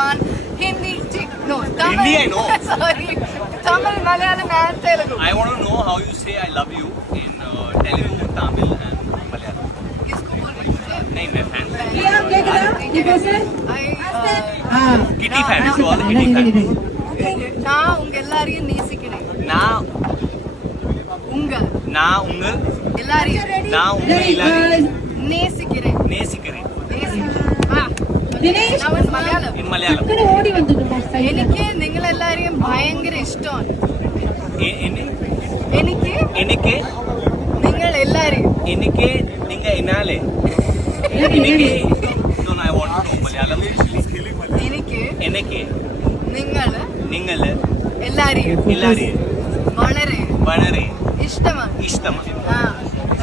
Japan, Hindi, no, Tamil. Hindi I know. Sorry, Tamil, Malayalam and Telugu. I want to know how you say I love you in Telugu, Tamil and Malayalam. किसको बोल रही है? नहीं मैं fan Kitty fan so all the kitty fan. நான் உங்க எல்லாரையும் நேசிக்கிறேன். நான் உங்கள் எல்லாரையும் நான் உங்க எல்லாரையும் நேசிக்கிறேன். நேசிக்கிறேன். Malayalam in Malayalam. എനിക്ക് നിങ്ങളെല്ലാരെയും ഭയങ്കര ഇഷ്ടമാണ്. എനിക്ക് എനിക്ക് നിങ്ങൾ എല്ലാരെയും എനിക്ക് നിങ്ങ എന്നാലേ എനിക്ക് no I want to know Malayalam. എനിക്ക് നിങ്ങൾ എല്ലാരെയും വളരെ വളരെ ఇష్టമാണ്.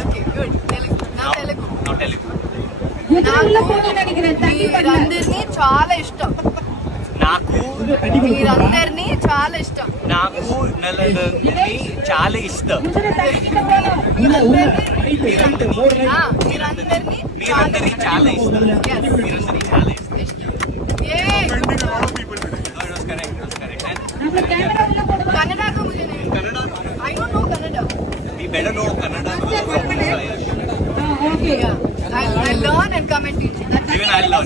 Okay good. తెలుగు మీరందరినీ చాలా ఇష్టం. మీరందరినీ చాలా ఇష్టం. నాకు నలుగురిని చాలా ఇష్టం. మీరందరినీ చాలా ఇష్టం. మీరందరినీ చాలా ఇష్టం. कन्नड़ा को मुझे नहीं. Kannada? I don't know Kannada. We better know Kannada from Okay. Yeah. I'll learn and come and teach you. Even I'll learn.